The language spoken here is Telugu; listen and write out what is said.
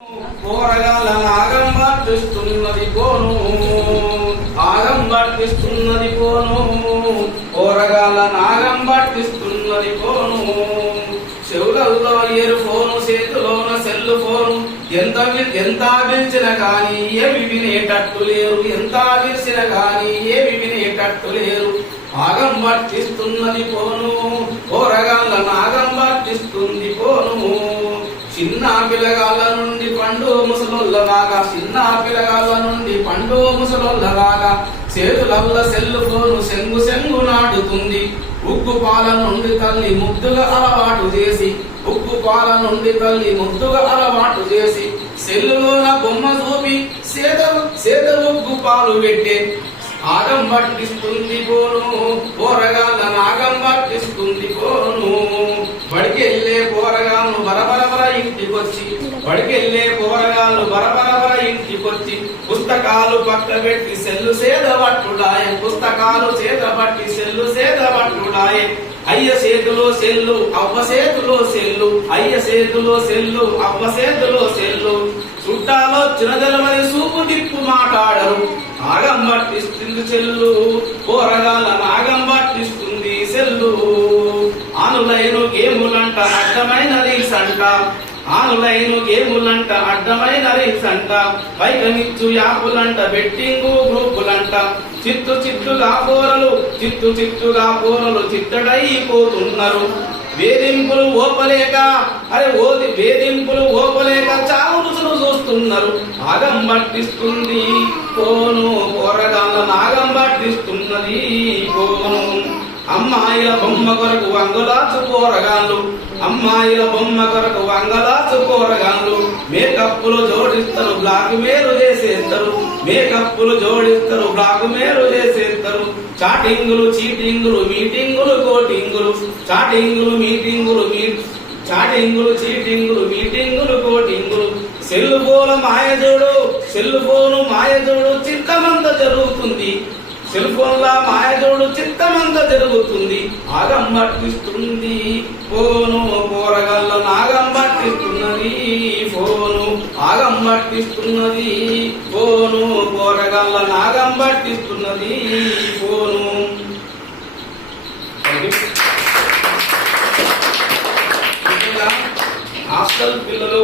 పోరగాల నాగం పట్టిస్తున్నది పోను ఆగం పట్టిస్తున్నది పోను పోరగాల నాగం పట్టిస్తున్నది పోను చెవులలో ఇయర్ ఫోను చేతిలోన సెల్ ఫోను ఎంత పిలిచిన గాని ఏమి వినేటట్టు లేరు ఎంత పిలిచిన గాని ఏమి వినేటట్టు లేరు ఆగం పట్టిస్తున్నది పోను పోరగాల నాగం పట్టిస్తుంది పోను చిన్న పిల్లగాళ్ళ నుండి పండు ముసలోళ్ళ దాకా చిన్న పిల్లగాళ్ళ నుండి పండు ముసలోళ్ళ దాకా చేతులల్ల సెల్లు ఫోను సెంగు సెంగు నాటుతుంది ఉగ్గు పాల నుండి తల్లి ముద్దుగా అలవాటు చేసి ఉగ్గు పాల నుండి తల్లి ముద్దుగా అలవాటు చేసి సెల్లులోన బొమ్మ చూపి సేద ఉగ్గు పాలు పెట్టే ఆగం పట్టిస్తుంది పోను పోరగాళ్ళ నాగం పట్టిస్తుంది పోను బడికెళ్ళే పోరగాళ్ళు బరబరబర ఇంటికొచ్చి బడికెళ్ళే పోరగాళ్ళు బరబరబర ఇంటికొచ్చి పుస్తకాలు పక్క పెట్టి సెల్లు సేద పట్టుడాయ పుస్తకాలు చేత పట్టి సెల్లు సేద పట్టుడాయ అయ్య చేతిలో సెల్లు అవ్వ చేతిలో సెల్లు అయ్య చేతిలో సెల్లు అవ్వ చేతిలో సెల్లు చుట్టాలో చిన్నదలమని సూపు దిప్పు మాట్లాడరు ఆగం పట్టిస్తుంది సెల్లు పోరగాల నాగం పట్టిస్తుంది సెల్లు ఆనులైన గేములంట అడ్డమైన రీల్స్ అంట ఆనులైన గేములంట అడ్డమైన రీల్స్ అంట పైకమిచ్చు యాపులంట బెట్టింగు గ్రూపులంట చిత్తుగా పోరలు చిత్తడైపోతున్నారు వేధింపులు ఓపలేక వేధింపులు ఓపలేక చావు రుచులు చూస్తున్నారు ఆగం పట్టిస్తుంది పోను పోరగాళ్ళ నాగం పట్టిస్తున్నది పోను అమ్మాయిల బొమ్మ కొరకు వంగలాచు పోరగాళ్ళు అమ్మాయిల బొమ్మ కొరకు వంగలాచు పోరగాళ్ళు మేకప్పులు జోడిస్తారు బ్లాక్ మేలు చేసేస్తారు మేకప్పులు జోడిస్తారు బ్లాక్ మేలు చేసేస్తారు చాటింగులు చీటింగులు మీటింగులు కోటింగులు చాటింగులు మీటింగులు చీటింగులు మీటింగులు కోటింగులు సెల్లు ఫోను మాయజోడు చిత్తమంత జరుగుతుంది సెల్ ఫోన్లా మాయజోడు చిత్తమంతా జరుగుతుంది ఆగం పట్టిస్తుంది ఫోను పోరగాళ్ళ నాగం పట్టిస్తున్నది ఫోను ఆగం పట్టిస్తున్నది ఫోను పోరగాళ్ళ నాగం పట్టిస్తున్నది ఫోను హాస్టల్ పిల్లలు